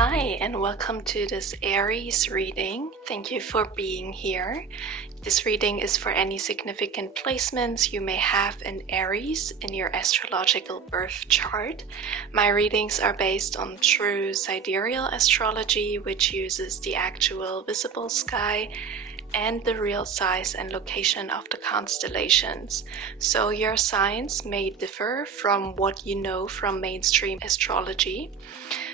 Hi, and welcome to this Aries reading. Thank you for being here. This reading is for any significant placements you may have in Aries in your astrological birth chart. My readings are based on true sidereal astrology, which uses the actual visible sky and the real size and location of the constellations. So your signs may differ from what you know from mainstream astrology.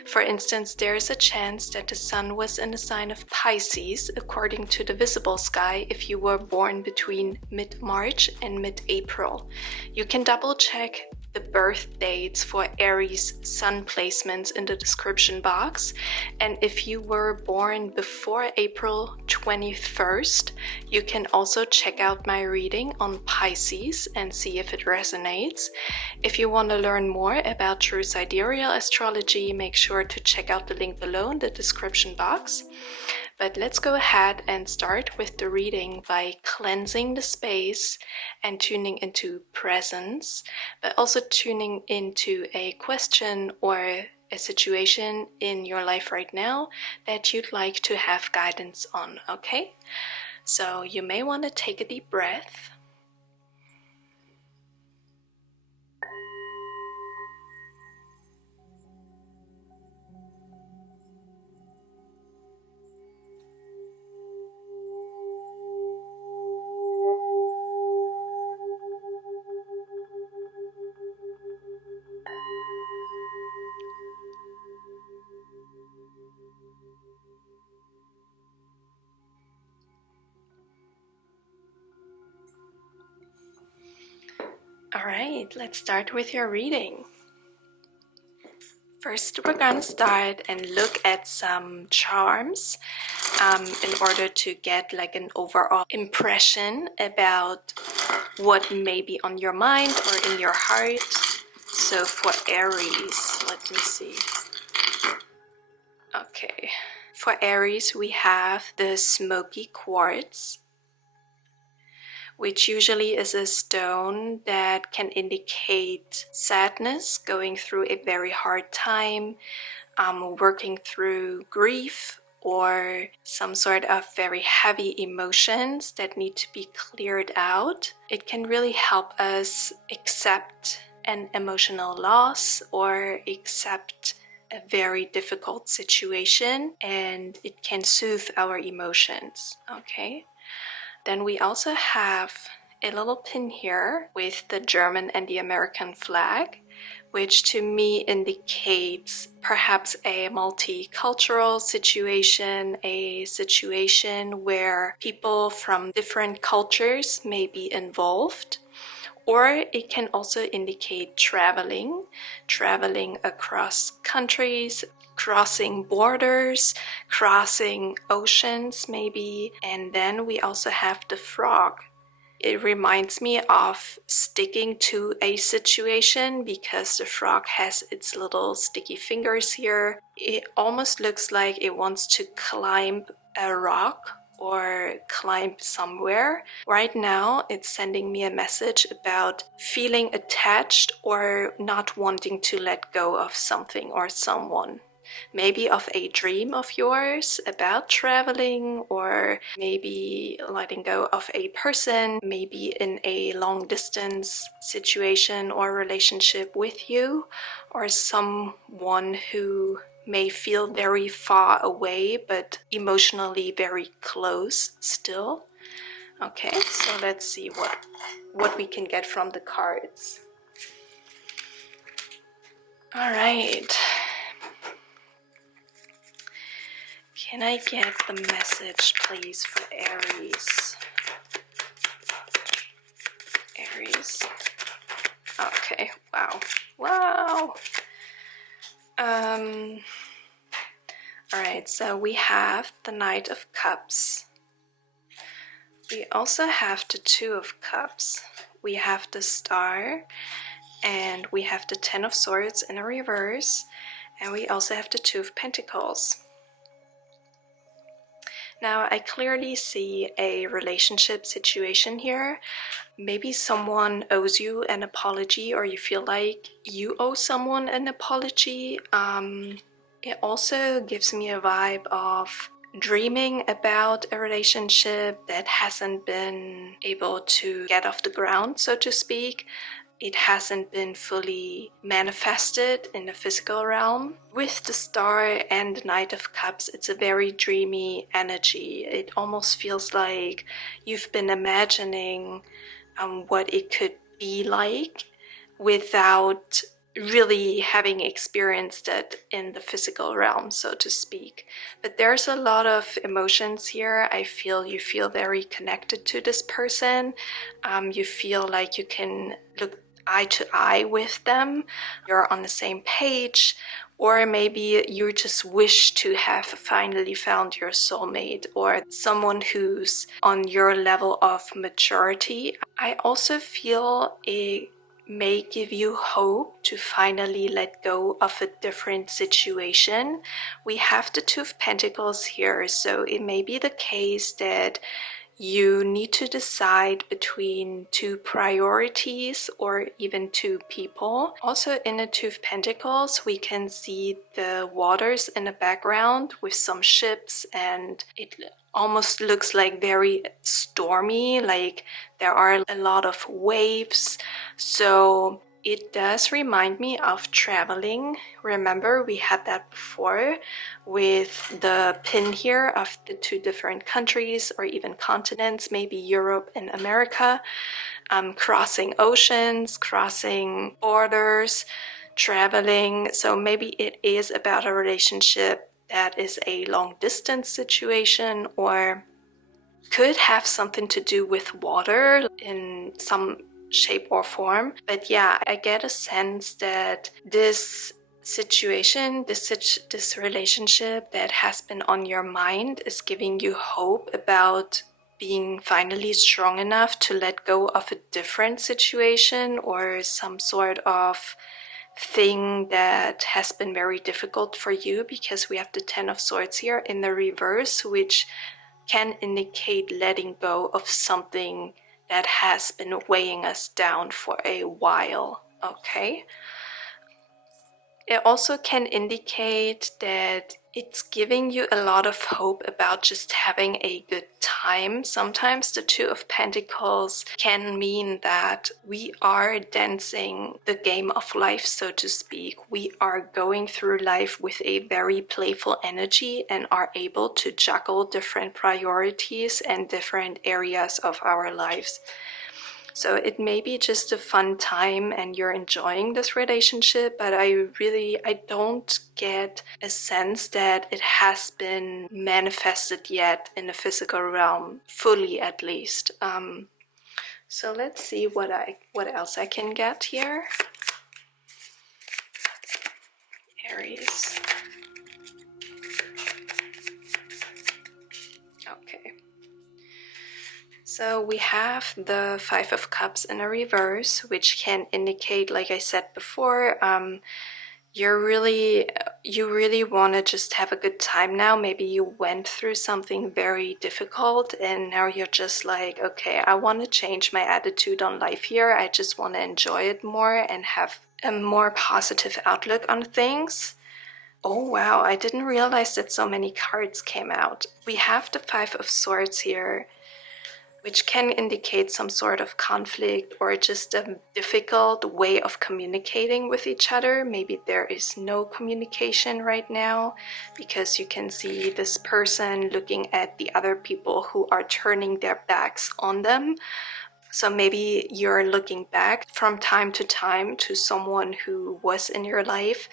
For instance, there is a chance that the sun was in the sign of Pisces according to the visible sky if you were born between mid-March and mid-April. You can double check the birth dates for Aries sun placements in the description box, and if you were born before April 21st, you can also check out my reading on Pisces and see if it resonates. If you want to learn more about true sidereal astrology, make sure to check out the link below in the description box. But let's go ahead and start with the reading by cleansing the space and tuning into presence, but also tuning into a question or a situation in your life right now that you'd like to have guidance on, okay? So you may want to take a deep breath. All right, let's start with your reading. First, we're going to start and look at some charms in order to get like an overall impression about what may be on your mind or in your heart. So for Aries, let me see. Okay, for Aries, we have the smoky quartz, which usually is a stone that can indicate sadness, going through a very hard time, working through grief, or some sort of very heavy emotions that need to be cleared out. It can really help us accept an emotional loss or accept a very difficult situation, and it can soothe our emotions, okay? Then we also have a little pin here with the German and the American flag, which to me indicates perhaps a multicultural situation, a situation where people from different cultures may be involved. Or it can also indicate traveling across countries, crossing borders, crossing oceans maybe. And then we also have the frog. It reminds me of sticking to a situation because the frog has its little sticky fingers here. It almost looks like it wants to climb a rock or climb somewhere. Right now, it's sending me a message about feeling attached or not wanting to let go of something or someone. Maybe of a dream of yours about traveling, or maybe letting go of a person, maybe in a long distance situation or relationship with you, or someone who may feel very far away but emotionally very close still. Okay, so let's see what we can get from the cards. All right. Can I get the message, please, for Aries? Aries. Okay, wow. Wow. Alright, so we have the Knight of Cups. We also have the Two of Cups. We have the Star, and we have the Ten of Swords in a reverse, and we also have the Two of Pentacles. Now, I clearly see a relationship situation here. Maybe someone owes you an apology, or you feel like you owe someone an apology. It also gives me a vibe of dreaming about a relationship that hasn't been able to get off the ground, so to speak. It hasn't been fully manifested in the physical realm. With the Star and the Knight of Cups, it's a very dreamy energy. It almost feels like you've been imagining what it could be like without really having experienced it in the physical realm, so to speak. But there's a lot of emotions here. I feel you feel very connected to this person. You feel like you can look eye to eye with them. You're on the same page. Or maybe you just wish to have finally found your soulmate or someone who's on your level of maturity. I also feel it may give you hope to finally let go of a different situation. We have the Two of Pentacles here, so it may be the case that you need to decide between two priorities or even two people. Also in the Two of Pentacles, we can see the waters in the background with some ships, and it almost looks like very stormy, like there are a lot of waves. So it does remind me of traveling. Remember, we had that before with the pin here of the two different countries or even continents, maybe Europe and America, crossing oceans, crossing borders, traveling. So maybe it is about a relationship that is a long distance situation or could have something to do with water in some shape or form. But yeah, I get a sense that this situation, this relationship that has been on your mind is giving you hope about being finally strong enough to let go of a different situation or some sort of thing that has been very difficult for you, because we have the Ten of Swords here in the reverse, which can indicate letting go of something that has been weighing us down for a while, okay? It also can indicate that it's giving you a lot of hope about just having a good time. Sometimes the Two of Pentacles can mean that we are dancing the game of life, so to speak. We are going through life with a very playful energy and are able to juggle different priorities and different areas of our lives. So it may be just a fun time and you're enjoying this relationship, but I don't get a sense that it has been manifested yet in the physical realm, fully at least. So let's see what else I can get here. Aries. Okay. So we have the Five of Cups in a reverse, which can indicate, like I said before, you really want to just have a good time now. Maybe you went through something very difficult and now you're just like, okay, I want to change my attitude on life here. I just want to enjoy it more and have a more positive outlook on things. Oh wow, I didn't realize that so many cards came out. We have the Five of Swords here, which can indicate some sort of conflict or just a difficult way of communicating with each other. Maybe there is no communication right now because you can see this person looking at the other people who are turning their backs on them. So maybe you're looking back from time to someone who was in your life,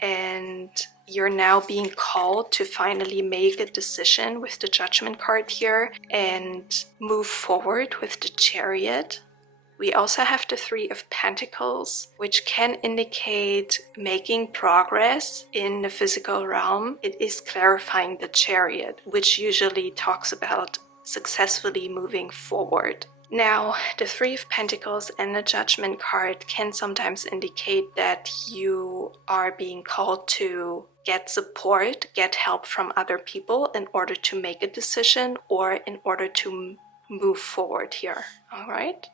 and you're now being called to finally make a decision with the Judgment card here and move forward with the Chariot. We also have the Three of Pentacles, which can indicate making progress in the physical realm. It is clarifying the Chariot, which usually talks about successfully moving forward. Now, the Three of Pentacles and the Judgment card can sometimes indicate that you are being called to get support, get help from other people in order to make a decision or in order to move forward here. All right.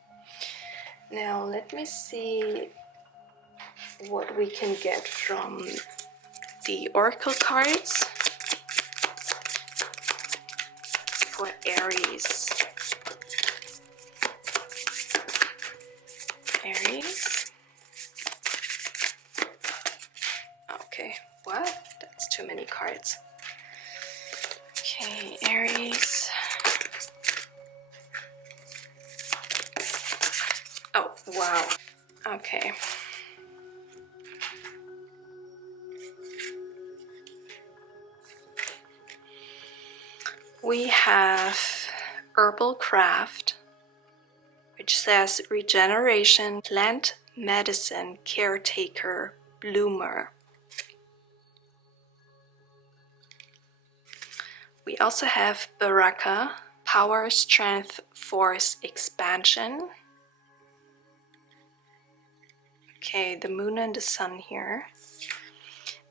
Now, let me see what we can get from the oracle cards for Aries. Aries. Okay, what? That's too many cards. Okay, Aries. Oh, wow. Okay. We have herbal craft, which says regeneration, plant medicine, caretaker, bloomer. We also have Baraka, power, strength, force, expansion. Okay, the moon and the sun here.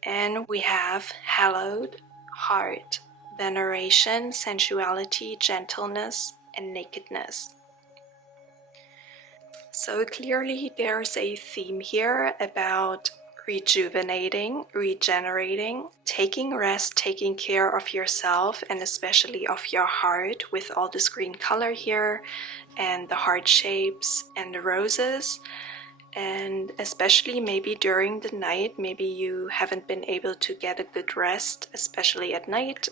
And we have hallowed heart, veneration, sensuality, gentleness, and nakedness. So clearly there's a theme here about rejuvenating, regenerating, taking rest, taking care of yourself, and especially of your heart with all this green color here and the heart shapes and the roses. And especially maybe during the night, maybe you haven't been able to get a good rest, especially at night,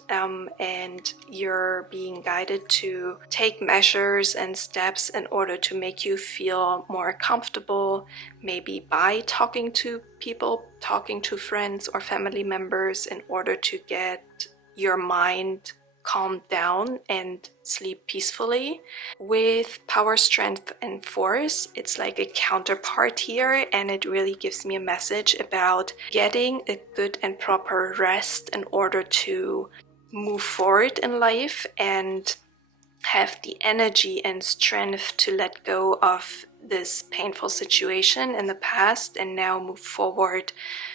and you're being guided to take measures and steps in order to make you feel more comfortable, maybe by talking to people, talking to friends or family members in order to get your mind calmed down and sleep peacefully. With power, strength, and force, it's like a counterpart here, and it really gives me a message about getting a good and proper rest in order to move forward in life and have the energy and strength to let go of this painful situation in the past and now move forward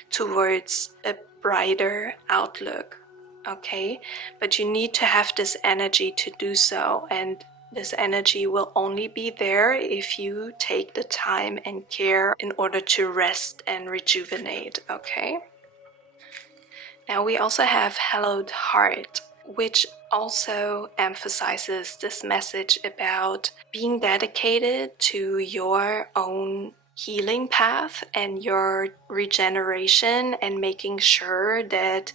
towards a brighter outlook. Okay, but you need to have this energy to do so, and this energy will only be there if you take the time and care in order to rest and rejuvenate. Okay, now we also have hallowed heart, which also emphasizes this message about being dedicated to your own healing path and your regeneration, and making sure that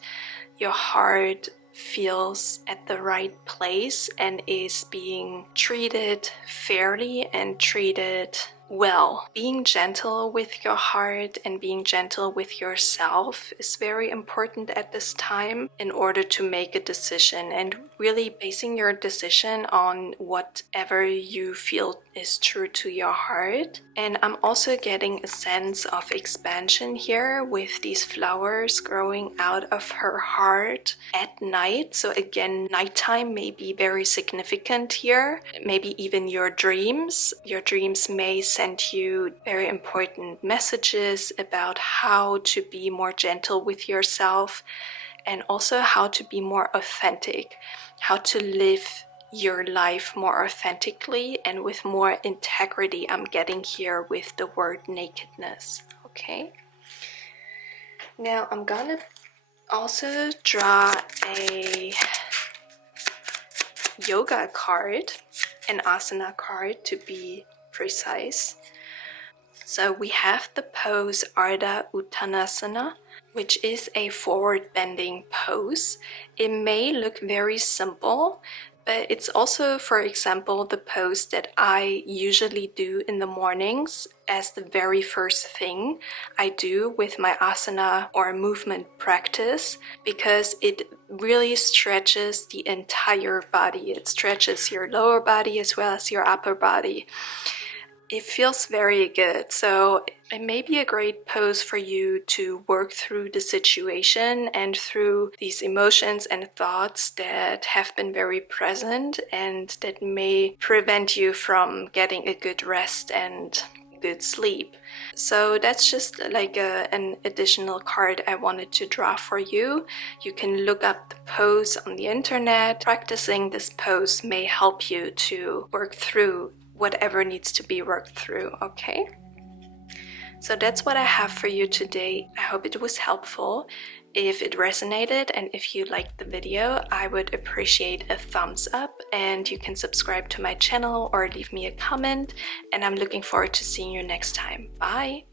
your heart feels at the right place and is being treated fairly and treated well. Being gentle with your heart and being gentle with yourself is very important at this time in order to make a decision, and really basing your decision on whatever you feel is true to your heart. And I'm also getting a sense of expansion here with these flowers growing out of her heart at night. So again, nighttime may be very significant here. Maybe even your dreams. Your dreams may send you very important messages about how to be more gentle with yourself, and also how to be more authentic, how to live your life more authentically and with more integrity. I'm getting here with the word nakedness. Okay, now I'm gonna also draw a yoga card, an asana card to be precise. So we have the pose Ardha Uttanasana, which is a forward bending pose. It may look very simple, but it's also, for example, the pose that I usually do in the mornings as the very first thing I do with my asana or movement practice, because it really stretches the entire body. It stretches your lower body as well as your upper body. It feels very good. So it may be a great pose for you to work through the situation and through these emotions and thoughts that have been very present and that may prevent you from getting a good rest and good sleep. So that's just like an additional card I wanted to draw for you. You can look up the pose on the internet. Practicing this pose may help you to work through whatever needs to be worked through. Okay, So that's what I have for you today. I hope it was helpful. If it resonated and if you liked the video, I would appreciate a thumbs up, and you can subscribe to my channel or leave me a comment, and I'm looking forward to seeing you next time. Bye!